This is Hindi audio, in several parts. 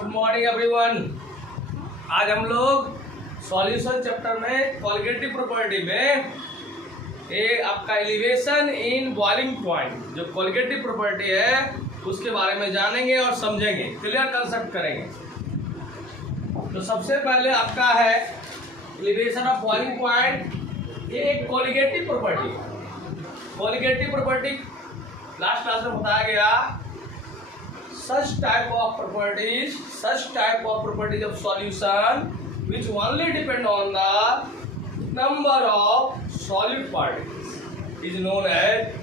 Good morning everyone. आज हम लोग सॉल्यूशन चैप्टर में कोलिगेटिव प्रॉपर्टी में आपका एलिवेशन इन बॉइलिंग पॉइंट जो कोलिगेटिव प्रॉपर्टी है उसके बारे में जानेंगे और समझेंगे, क्लियर कंसेप्ट करेंगे। तो सबसे पहले आपका है एलिवेशन ऑफ बॉइलिंग पॉइंट। ये एक colligative property. Colligative property last class में बताया गया। such type of properties of solution which only depend on the number of solid particles is known as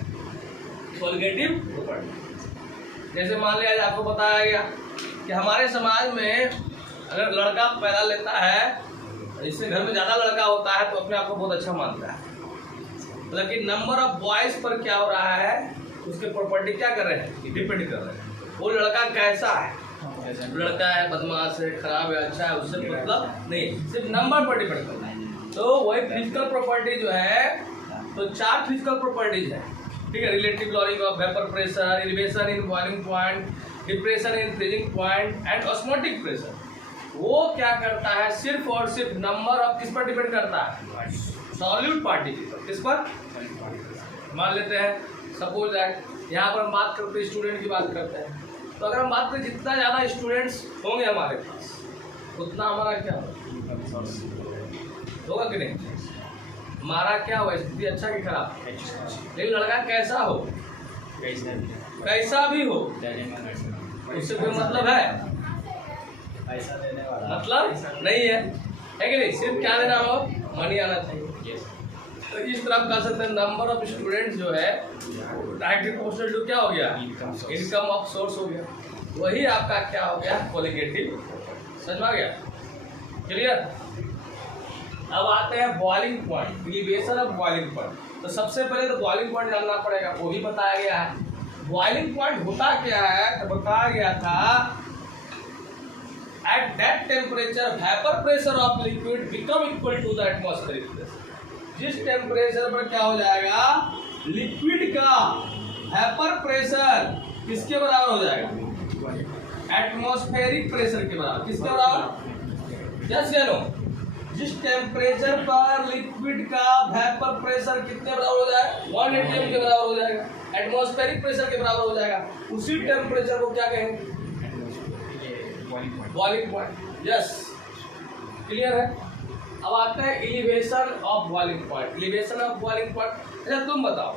colligative property। जैसे मान लिया आपको बताया गया कि हमारे समाज में अगर लड़का पैदा लेता है, इससे घर में ज़्यादा लड़का होता है तो अपने आप को बहुत अच्छा मानता है, लेकिन नंबर ऑफ बॉयज़ पर क्या हो रहा है, उसके प्रॉपर्टी क्या कर रहे हैं, डिपेंड कर रहे हैं। वो लड़का कैसा है, लड़का है बदमाश है, खराब है, अच्छा है, उससे मतलब नहीं, सिर्फ नंबर पर डिपेंड करता है। तो वही फिजिकल प्रॉपर्टी जो है, तो 4 फिजिकल प्रॉपर्टीज है, ठीक है। Relative lowering of vapour pressure, elevation in boiling point, depression in freezing point and osmotic pressure. वो क्या करता है, सिर्फ और सिर्फ नंबर ऑफ किस पर डिपेंड करता है, सॉल्यूट पार्टिकल पर। किस पर, मान लेते हैं सपोज दैट यहाँ पर हम बात करते हैं, स्टूडेंट की बात करते हैं। तो अगर हम बात करें जितना ज़्यादा स्टूडेंट्स होंगे हमारे पास उतना हमारा क्या होगा कि नहीं, हमारा क्या होगा, स्थिति अच्छा कि खराब। लेकिन लड़का कैसा हो, कैसा भी हो, उससे कोई मतलब है, मतलब नहीं है कि नहीं। सिर्फ क्या देना हो, मनी आना चाहिए। तो इस तरह आप कह सकते हैं नंबर ऑफ स्टूडेंट्स जो है डायरेक्टली प्रोपोर्शनल टू क्या हो गया, इनकम ऑफ सोर्स हो गया। वही आपका क्या हो गया, कोलिगेटिव। समझ में आ गया, क्लियर। अब आते हैं boiling point, elevation of boiling point. तो सबसे पहले तो बॉइलिंग पॉइंट जानना पड़ेगा, वो भी बताया गया है। बॉइलिंग पॉइंट होता क्या है, तो बताया गया था at that temperature vapour pressure of liquid become equal to the atmospheric pressure. जिस टेम्परेचर पर क्या हो जाएगा, लिक्विड का वेपर प्रेशर किसके बराबर हो जाएगा, एटमॉस्फेरिक प्रेशर के बराबर। किसके बराबर, जस्ट कह लो, जिस टेम्परेचर पर लिक्विड का वेपर प्रेशर कितने बराबर हो जाएगा, 1 atm के बराबर हो जाएगा, एटमॉस्फेरिक प्रेशर के बराबर हो जाएगा। उसी टेम्परेचर को क्या कहेंगे, बॉइलिंग पॉइंट। यस, क्लियर है। अब आते हैं elevation of boiling point. Elevation of boiling point, अच्छा तुम बताओ,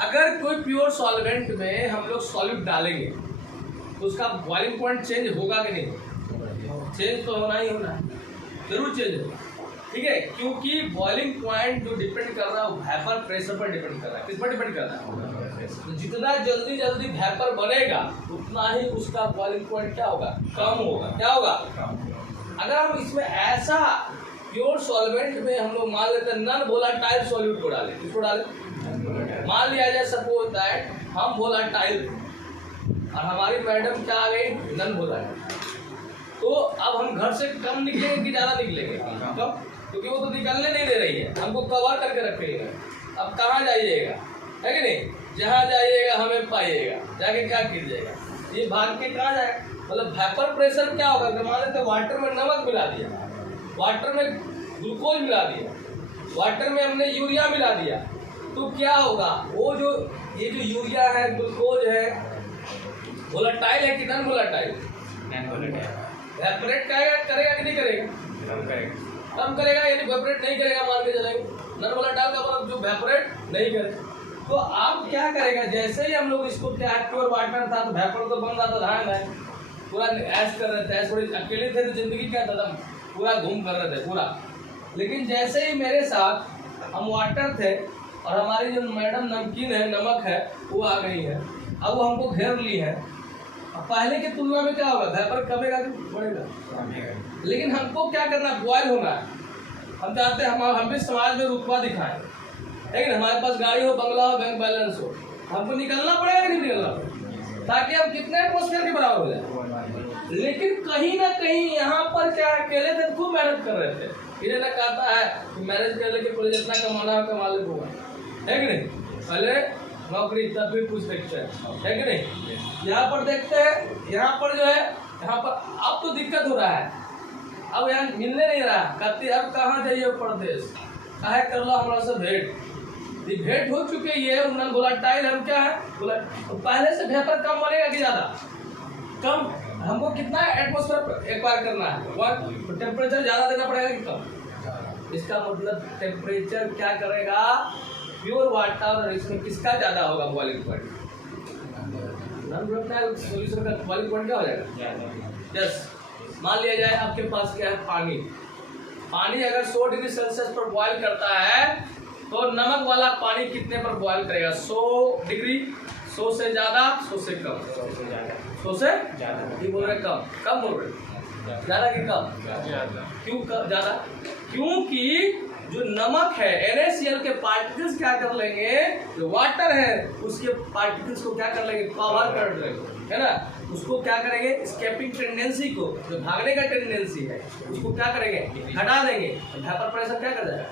अगर कोई प्योर सॉल्वेंट में हम लोग सॉल्यूट डालेंगे तो उसका बॉइलिंग पॉइंट चेंज होगा कि नहीं, चेंज तो होना ही होना है, जरूर चेंज होगा, ठीक है। क्योंकि बॉइलिंग पॉइंट जो डिपेंड कर रहा है वो वेपर प्रेशर पर डिपेंड कर रहा है। किस पर डिपेंड कर रहा है, तो जितना जल्दी जल्दी वेपर बनेगा उतना ही उसका बॉइलिंग पॉइंट क्या होगा, कम होगा। क्या होगा, अगर हम इसमें ऐसा प्योर सॉल्वेंट में हम लोग मान लेते हैं नॉन वोलेटाइल सॉल्यूट को डालें, किसको डालें, मान लिया जाए सपोज दैट हम वोलेटाइल और हमारी मैडम क्या आ गई, नॉन वोलेटाइल। तो अब हम घर से कम निकलेंगे कि ज़्यादा निकलेंगे, कम, क्योंकि वो तो निकलने नहीं दे रही है, हमको कवर करके रखेगा। अब कहाँ जाइएगा, है कि नहीं, जहाँ जाइएगा हमें पाइएगा, जाके क्या कीजिएगा, ये भाग के कहाँ जाएगा। मतलब वेपर प्रेशर क्या होगा, मान लेते वाटर में नमक मिला दिया, वाटर में ग्लूकोज मिला दिया, वाटर में हमने यूरिया मिला दिया, तो क्या होगा, वो जो ये जो यूरिया है, ग्लूकोज है, वोलेटाइल है कि नॉन वोलेटाइल, वेपरेट करेगा कि नहीं करेगा, कम करेगा, यानी वेपरेट नहीं करेगा, मान के चलेंगे। नॉन वोलेटाइल का मतलब जो वेपरेट नहीं करेगा। तो आप क्या करेगा, जैसे ही हम लोग इसको क्या प्योर वाटर था तो वेपर तो बन रहा था, धान है पूरा ऐश कर रहे थे, ऐश थोड़ी अकेले थे तो जिंदगी क्या था, पूरा घूम कर रहे थे पूरा। लेकिन जैसे ही मेरे साथ हम वाटर थे और हमारी जो मैडम नमकीन है, नमक है, वो आ गई है, अब वो हमको घेर ली है। अब पहले की तुलना में क्या होगा, वेपर कमेगा कि बढ़ेगा। लेकिन हमको क्या करना है, बॉयल होना है। हम चाहते हैं हम भी समाज में रुतबा दिखाएं, लेकिन हमारे पास गाड़ी हो, बंगला हो, बैंक बैलेंस हो, हमको निकलना पड़ेगा कि नहीं निकलना पड़ेगा, ताकि हम कितने एटमॉस्फेयर के बराबर हो जाए। लेकिन कहीं ना कहीं यहाँ पर क्या अकेले थे, खूब मेहनत कर रहे थे। इन्हें ना कहता है कि मैरिज कर लेके कोई जितना कमाना हो कमा ले होगा, है कि नहीं। पहले नौकरी तब भी पूछ सकते हैं, है कि नहीं। यहाँ पर देखते हैं, यहाँ पर जो है, यहाँ पर अब तो दिक्कत हो रहा है, अब यहाँ मिलने नहीं रहा, कहते अब कहाँ जाइए परदेश, काहे कर लो हमारा से भेंट। ये भेंट हो चुकी है, उन्होंने बोला टाइल हम क्या है, बोला तो पहले से वेपर कम बनेगा कि ज़्यादा कम। हमको कितना एटमॉस्फेयर एक्वायर करना है, तो टेम्परेचर ज़्यादा देना पड़ेगा कि कम। इसका मतलब टेम्परेचर क्या करेगा, प्योर वाटर और इसमें किसका ज़्यादा होगा बॉइलिंग पॉइंट, सोल्यूशन का बॉइलिंग पॉइंट क्या हो जाएगा। यस, मान लिया जाए आपके पास क्या है, पानी। पानी अगर 100 डिग्री सेल्सियस पर बॉयल करता है तो नमक वाला पानी कितने पर बॉयल करेगा, 100 डिग्री, 100 से ज़्यादा, 100 से कम, 100 से ज़्यादा। ये बोल रहे कम, कम बोल रहे, ज़्यादा कि कम, क्यों ज़्यादा, क्योंकि जो नमक है NaCl के पार्टिकल्स क्या कर लेंगे, जो वाटर है उसके पार्टिकल्स को क्या कर लेंगे, कवर कर लेंगे, है ना, उसको क्या करेंगे, स्केपिंग टेंडेंसी को, जो भागने का टेंडेंसी है उसको क्या करेंगे, हटा देंगे। वेपर प्रेशर क्या कर जाएगा,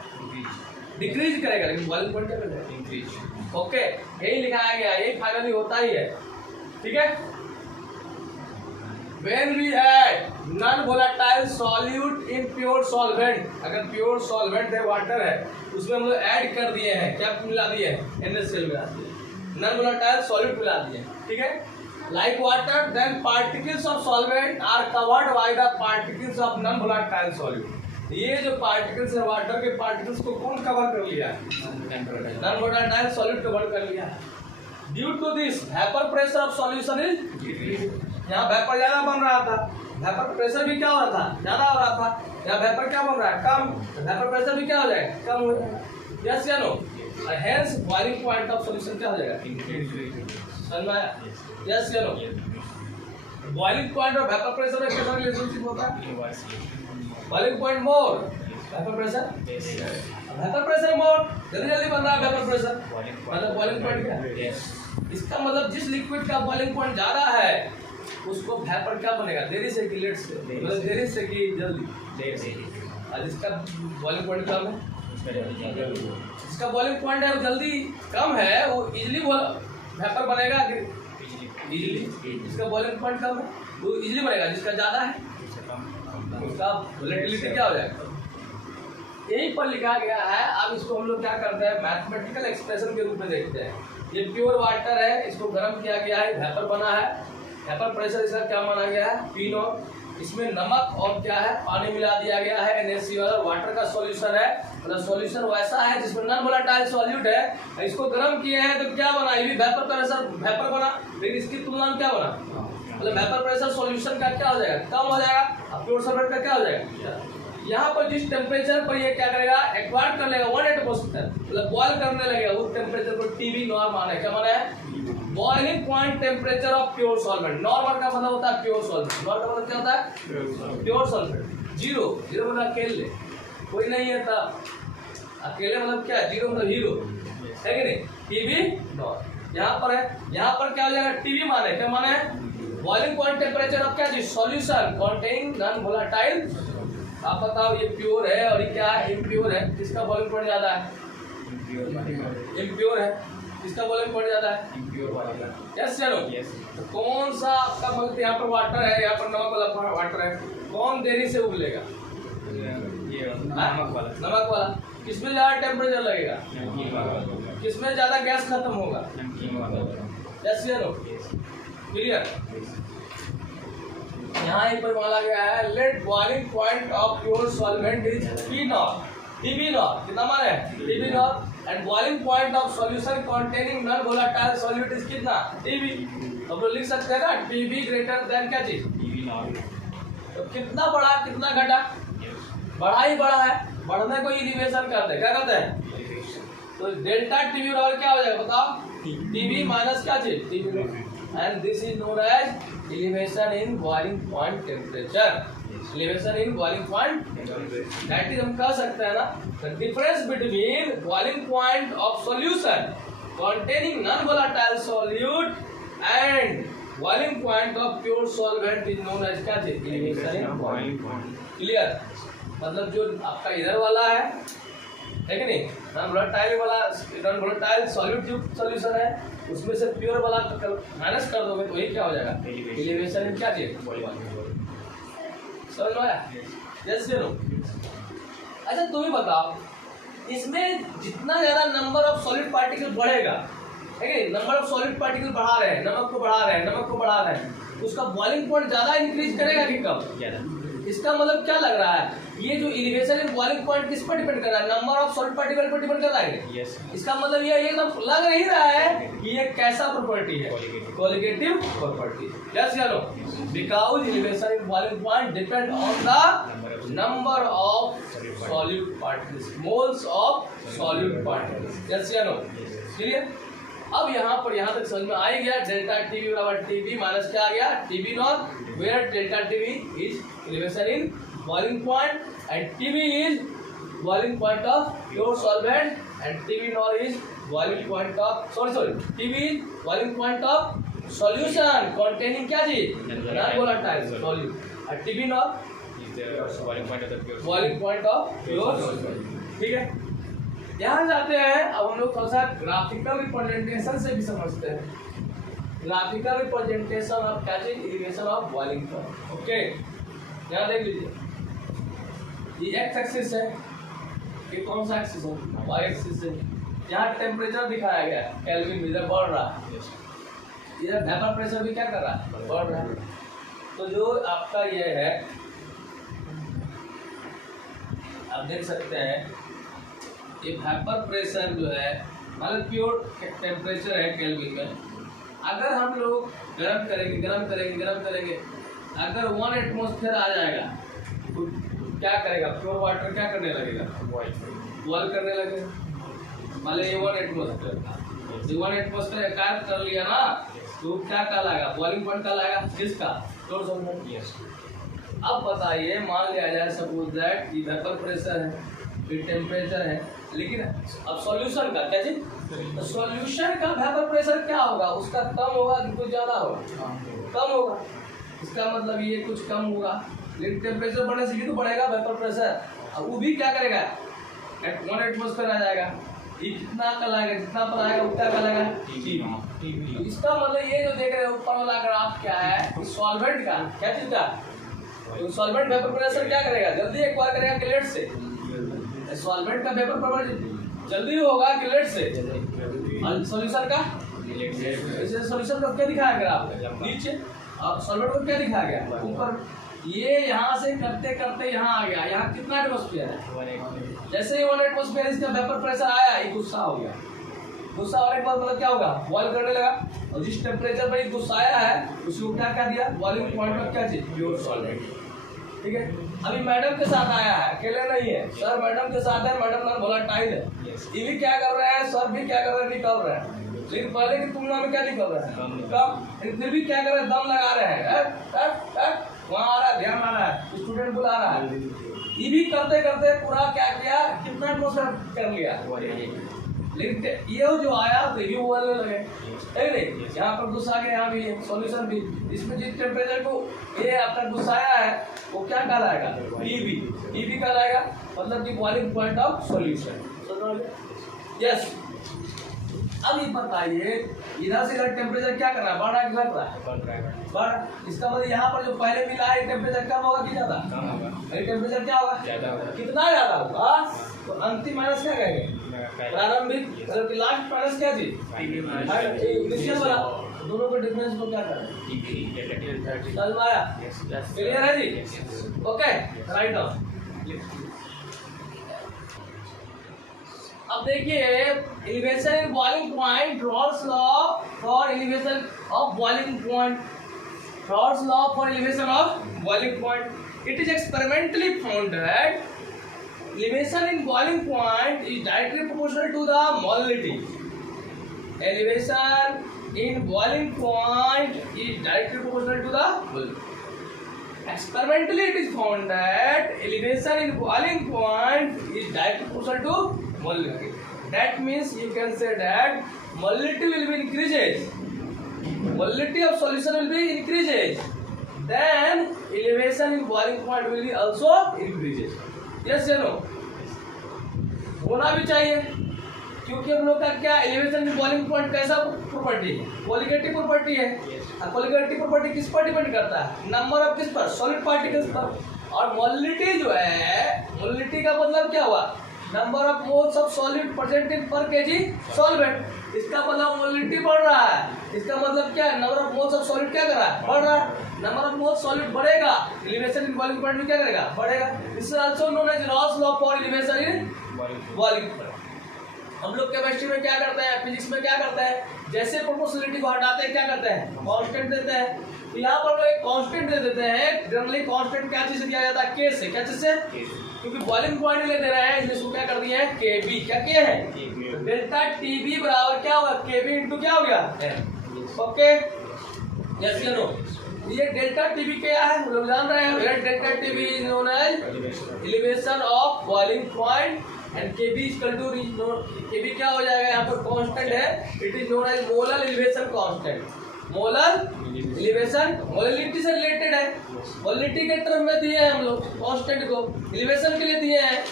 डिक्रीज करेगा, लेकिन बॉइलिंग पॉइंट क्या कर जाएगा, इंक्रीज। ओके, यही लिखाया गया, यही फाइनली होता ही है, ठीक है। When we add non-volatile solute in pure solvent, अगर प्योर सॉल्वेंट है, वाटर है, उसमें हम लोग ऐड कर दिए हैं, क्या मिला दिए हैं, NaCl मिला दिए, non-volatile solute मिला दिए, ठीक है। Like water, then particles of solvent are covered by the particles of non-volatile solute. ये जो पार्टिकल्स है, वाटर के पार्टिकल्स को कौन कवर कर लिया है, non-volatile solute कवर कर लिया है। Due to this, vapor pressure of solution is decreased. यहाँ वेपर ज्यादा बन रहा था, वेपर प्रेशर भी क्या हो रहा था, ज्यादा हो रहा था, यहाँ वेपर क्या बन रहा है, कम, वेपर प्रेशर भी क्या हो जाएगा, कम हो जाएगा। यस या no, hence boiling point of solution क्या हो जाएगा, समझ में आया, यस या नो। बॉइलिंग पॉइंट और वेपर प्रेशर में कैसा रिलेशनशिप होता है, boiling point more, vapour pressure, vapour pressure more, जल्दी जल्दी बन रहा है वेपर प्रेशर, मतलब बॉइलिंग पॉइंट क्या है। इसका मतलब जिस लिक्विड का बॉइलिंग पॉइंट ज्यादा है उसको वेपर क्या बनेगा, देरी से कि लेट से, मतलब देरी से कि जल्दी, देर से। और जिसका बॉइलिंग पॉइंट कम है, जिसका बॉइलिंग पॉइंट है वो जल्दी कम है, वो इजीली वेपर बनेगा कि इजीली, जिसका बॉइलिंग पॉइंट कम है वो इजीली बनेगा, जिसका ज्यादा है उसका वोलेटिलिटी क्या हो जाएगा। यही पर लिखा गया है। अब इसको हम लोग क्या करते हैं, मैथमेटिकल एक्सप्रेशन के रूप में देखते हैं। ये प्योर वाटर है, इसको गर्म किया गया है, वेपर बना है, वेपर प्रेशर इसका क्या माना गया है, P0। इसमें नमक और क्या है, पानी मिला दिया गया है, NaCl और वाटर का सॉल्यूशन है, मतलब सॉल्यूशन वैसा है जिसमें नॉन वोलेटाइल सॉल्यूट है। इसको गर्म किए हैं तो क्या बना, ये भी वेपर प्रेशर वेपर बना, लेकिन इसकी तुलना में क्या बना, मतलब वेपर प्रेशर सॉल्यूशन का क्या हो जाएगा, कम हो जाएगा, और प्योर सॉल्वेंट का क्या हो जाएगा। यहाँ पर जिस टेम्परेचर पर ये क्या करेगा, एक्वायर कर लेगा 1 एटमॉस्फेयर, मतलब बॉयल करने लगेगा, उस टेम्परेचर को TB नॉर्म माना है, क्या माना है, boiling point temperature of pure solvent. Normal का मतलब होता है प्योर सॉल्वेंट, नॉर्मल का मतलब क्या होता है, प्योर सॉल्वेंट। जीरो, जीरो मतलब अकेले, कोई नहीं है तब, अकेले मतलब क्या है, जीरो मतलब हीरो, है कि नहीं, TB नॉर्म। यहाँ पर है, यहाँ पर क्या हो जाएगा, TB माने, क्या माने है, बॉइलिंग पॉइंट टेम्परेचर ऑफ क्या चीज, सॉल्यूशन कॉन्टेनिंग नॉन वोलेटाइल। आप बताओ ये प्योर है और ये क्या है, इम्प्योर है, किसका बॉइलिंग पॉइंट ज्यादा है, इम्प्योर है, किसका बॉइलिंग पॉइंट ज्यादा है, इम्प्योर वाला। यस चलो, तो कौन सा आपका मतलब यहाँ पर वाटर है, यहाँ पर नमक वाला वाटर है, कौन देरी से उबलेगा, नमक वाला। किसमें ज्यादा टेम्परेचर लगेगा, किसमें ज्यादा गैस खत्म होगा, यस चलो, क्लियर। यहाँ पर बोला गया है, let boiling point of pure solvent is P0, TB0, कितना मान है, TB0, and boiling point of solution containing non volatile solute is कितना, TB। हम लोग लिख सकते हैं ना, TB ग्रेटर देन क्या चीज, TB0। तो कितना बढ़ा कितना घटा, बढ़ा ही बढ़ा है, बढ़ने को एलिवेशन करते हैं, क्या करते हैं, तो डेल्टा TB बराबर क्या हो जाएगा बताओ, TB माइनस क्या चीज, TB0, and this is known as elevation in boiling point temperature, elevation in boiling point temperature, that is हम कह सकते हैं ना, the difference between boiling point of solution containing non-volatile solute and boiling point of pure solvent is known as क्या चीज, elevation in boiling point, clear। मतलब जो आपका इधर वाला है है कि नहीं? नॉन वोलेटाइल वाला non volatile solid tube solution है, उसमें से प्योर वाला माइनस कर दोगे तो ये क्या हो जाएगा? एलिवेशन इन क्या चीज? समझ में आया? Yes no? अच्छा तुम ही बताओ, इसमें जितना ज्यादा नंबर ऑफ सॉलिड पार्टिकल बढ़ेगा, है कि नंबर ऑफ सॉलिड पार्टिकल बढ़ा रहे हैं, नमक को बढ़ा रहे हैं, उसका बॉइलिंग पॉइंट ज्यादा इंक्रीज करेगा कि कम? इसका मतलब क्या लग रहा है, ये जो एलिवेशन एंड बॉइलिंग पॉइंट किस पर डिपेंड कर रहा है? नंबर ऑफ सॉलिड पार्टिकल पर डिपेंड कर रहा है। yes. इसका मतलब ये एकदम लग नहीं रहा है कि ये कैसा प्रॉपर्टी है? Colligative property. यस या no? Because elevation and boiling point depend on the number of solid particles, moles of solid particles. Yes या नो? क्लियर? अब यहाँ तक समझ में आ ही गया, डेल्टा टीवी बराबर टीबी माइनस क्या आ गया? TB not, where delta TV is elevation in boiling point and TB is boiling point of pure solvent and TB naught is boiling point of TB is boiling point of solution containing क्या चीज? non-volatile solute and TB naught is the boiling point of pure solvent। ठीक है, यहाँ जाते हैं। अब हम लोग थोड़ा सा ग्राफिकल रिप्रेजेंटेशन से भी समझते हैं। ग्राफिकल रिप्रेजेंटेशन ऑफ क्या चीज? Elevation of boiling point. Okay, यहाँ देख लीजिए, ये एक्स एक्सिस है, ये कौन सा एक्सिस है? वाई एक्सिस है। यहाँ टेम्परेचर दिखाया गया है, केल्विन इधर बढ़ रहा है, इधर वेपर प्रेशर भी क्या कर रहा है? बढ़ रहा है। तो जो आपका ये है, आप देख सकते हैं, ये वेपर प्रेशर जो है मतलब प्योर टेम्परेचर है केल्विन में। अगर हम लोग गर्म करेंगे, अगर 1 एटमॉस्फेयर आ जाएगा तो क्या करेगा? प्योर वाटर क्या करने लगेगा? बॉयल करने लगेगा। मान लीजिए 1 एटमॉस्फेयर था, 1 एटमॉस्फेयर एकाग्र कर लिया ना, तो क्या कहलाएगा? बॉइलिंग पॉइंट कहलाएगा। किसका? Pure solvent. अब बताइए, मान लिया जाए सपोज दैट ये वेपर प्रेशर है, फिर टेम्परेचर है, लेकिन अब सॉल्यूशन का क्या चीज? तो सॉल्यूशन का वेपर प्रेशर क्या होगा? उसका कम होगा कि कुछ ज्यादा होगा? कम होगा। इसका मतलब ये कुछ कम होगा, लेकिन टेम्परेचर बढ़ने से भी तो बढ़ेगा वेपर प्रेशर। अब वो भी क्या करेगा? 1 एटमॉस्फेयर आ जाएगा, ये कितना कहलाएगा? जितना पर आएगा उतना कहलाएगा TB। इसका मतलब ये जो देख रहे हैं ऊपर वाला ग्राफ क्या है? सॉल्वेंट का क्या चीज का? तो सॉल्वेंट वेपर प्रेशर क्या करेगा? जल्दी एक्वायर करेगा किलेट से। सॉल्वेंट का वेपर प्रेशर जल्दी होगा किलेट से, और सॉल्यूशन का सॉल्यूशन का क्या दिखाया ग्राफ? नीचे। अब सॉल्वेंट को क्या दिखाया गया? ऊपर। ये यहाँ से करते करते यहाँ आ गया। यहाँ कितना एटमॉस्फेयर है? जैसे ही 1 एटमॉस्फेयर इसका वेपर प्रेशर आया, ये गुस्सा हो गया। गुस्सा होने के बाद मतलब क्या होगा? बॉयल करने लगा, और जिस टेम्परेचर पर गुस्सा आया है उसको क्या कर दिया? बॉइलिंग पॉइंट पर क्या चीज? Pure solvent. ठीक है, अभी मैडम के साथ आया है, अकेले नहीं है सर, मैडम के साथ है, मैडम नॉन वोलेटाइल है। ये भी क्या कर रहे हैं? सर भी क्या कर रहे हैं? निकल रहे हैं, लेकिन पहले की तुलना में क्या निकल रहा है? कम। फिर भी क्या कर रहे हैं? दम लगा रहे हैं। वहाँ आ रहा है, ध्यान आ रहा है, स्टूडेंट बुला रहा है। ये भी करते करते पूरा क्या किया? कितना एटमॉस्फेयर कर लिया, लेकिन ये जो आया तो ये बोलने लगे, नहीं यहाँ पर गुस्सा गया, यहाँ भी सॉल्यूशन भी। इसमें जिस टेम्परेचर को ये आपका गुस्सा आया है वो क्या कहलाएगा? EB कहलाएगा, मतलब कि boiling point of solution. Yes. अब ये बताइए, इधर से इधर टेम्परेचर क्या कर रहा है? बढ़ रहा है कि घट रहा है? बढ़। इसका मतलब यहाँ पर जो पहले मिला है टेम्परेचर कम होगा कि ज्यादा? टेम्परेचर क्या होगा? कितना ज्यादा होगा? तो अंतिम माइनस क्या कहेंगे? प्रारंभिक, मतलब कि लास्ट माइनस क्या थी? इनिशियल वाला। दोनों के डिफरेंस को क्या करें? समझ में आया? क्लियर है जी? Okay, write down. अब देखिए, elevation in boiling point, Rawls law for elevation of boiling point, Rawls law for elevation of boiling point. It is experimentally found that elevation in boiling point is directly proportional to the molality. Elevation in boiling point is directly proportional to the molality. Experimentally, it is found that elevation in boiling point is directly proportional to molality. That means you can say that molality will be increases. Molality of solution will be increases. Then elevation in boiling point will be also increases. Yes or no? होना भी चाहिए, क्योंकि हम लोग का क्या एलिवेशन में बॉइलिंग पॉइंट कैसा प्रॉपर्टी है, कोलिगेटिव प्रॉपर्टी है। कोलिगेटिव प्रॉपर्टी किस पर डिपेंड करता है, नंबर ऑफ किस पर, सॉलिड पार्टिकल्स पर। और मोलिटी जो है, मोलिटी का मतलब क्या हुआ, number of moles of solid present in पर केजी सॉल्वेंट। इसका मतलब मोलिटी बढ़ रहा है, इसका मतलब क्या है, number of moles of solid क्या कर रहा है, बढ़ रहा है। नंबर ऑफ मोल्स सॉलिड बढ़ेगा, एलिवेशन इन बॉइलिंग पॉइंट में क्या करेगा, बढ़ेगा। This is also known as Ross law for elevation in boiling point. हम लोग केमिस्ट्री में क्या करते हैं, फिजिक्स में क्या करते हैं, जैसे प्रोपोर्शनलिटी को हटाते हैं क्या करते हैं, कांस्टेंट देते हैं। तो यहाँ पर लोग एक कांस्टेंट दे देते हैं। जनरली कांस्टेंट क्या चीज से दिया जाता है, के से। क्या चीज से, क्योंकि बॉइलिंग पॉइंट ले दे रहे हैं, इसलिए इसको क्या कर दिया है, केबी। क्या के है, डेल्टा टीबी बराबर क्या होगा, केबी इंटू क्या हो गया, ओके, यस या नो। ये डेल्टा टीबी क्या है, हम लोग जान रहे हैं, delta TB is known as elevation of boiling point and KB is equal to, KB क्या हो जाएगा, यहाँ पर कांस्टेंट है, it is known as molar elevation constant. Molar elevation molality से रिलेटेड है, मोलिटी के टर्म में दिए हैं हम लोग कांस्टेंट को, एलिवेशन के लिए दिए हैं,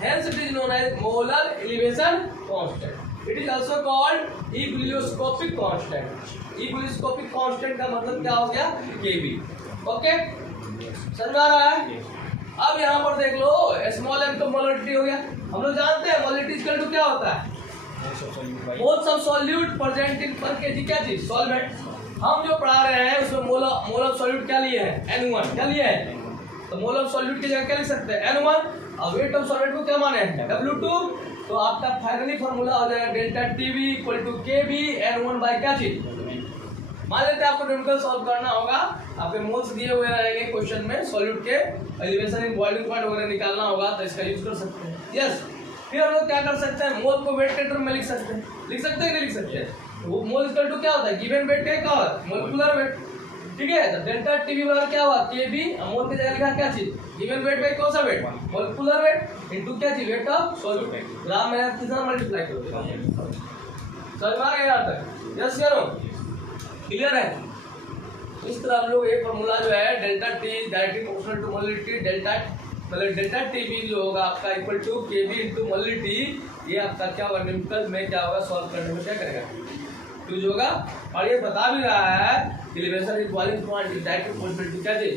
hence it is known as molar elevation constant. It is also called ebullioscopic constant. Ebullioscopic constant का मतलब क्या हो गया, केबी। ओके, समझ आ रहा है। अब यहाँ पर देख लो, स्मॉल एम तो मोलिटी हो गया। हम लोग जानते हैं मोलिटी इक्वल टू क्या होता है, moles of solute present in पर केजी क्या चीज, सॉल्वेंट। हम जो पढ़ा रहे हैं उसमें मोल ऑफ सॉल्यूट क्या लिए हैं, N1 क्या लिए हैं, तो मोल ऑफ सॉल्यूट की जगह क्या लिख सकते हैं, N1। और वेट ऑफ सॉल्वेंट को क्या माने हैं, W2। तो आपका फाइनली फॉर्मूला हो जाएगा delta TB equal to KB N1 by क्या चीज। मान लेते हैं आपको न्यूमेरिकल सॉल्व करना होगा, आपके मोल्स दिए हुए रहेंगे क्वेश्चन में, सॉल्यूट के एलिवेशन इन बॉइलिंग पॉइंट वगैरह निकालना होगा, तो इसका यूज कर सकते हैं। यस, फिर हम लोग क्या कर सकते हैं, मोल को वेट के टर्म में लिख सकते हैं। लिख सकते हैं कि नहीं लिख सकते हैं, वो मोल इक्वल टू क्या होता है, गिवन वेट क्या होता है, मोलिकुलर वेट। ठीक है, तो डेल्टा टीबी बराबर क्या हुआ, केबी, मोल की जगह लिखा क्या चीज, गिवन वेट बाय कौन सा वेट, मोलिकुलर वेट इनटू क्या चीज, वेट ऑफ सॉल्यूट। ग्राम में कितना मल्टीप्लाई करोगे, समझ में आ गया यहाँ तक, यस या नो, क्लियर है। इस तरह हम लोग एक फॉर्मूला जो है delta T directly proportional to molality, delta मतलब डेल्टा टीबी जो होगा आपका equal to KB into molality, ये आपका क्या होगा, न्यूमेरिकल में क्या होगा, सॉल्व करने में क्या करेगा, यूज होगा। और ये बता भी रहा है elevation in boiling point is directly proportional to क्या चीज,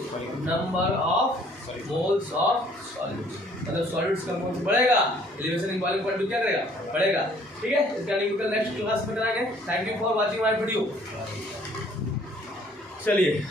number of moles of solutes. मतलब सॉल्यूट्स का मोल्स बढ़ेगा, एलिवेशन इन बॉइलिंग पॉइंट क्या करेगा, बढ़ेगा। ठीक है, इसका न्यूमेरिकल नेक्स्ट क्लास में कराएंगे। Thank you for watching my video. चलिए।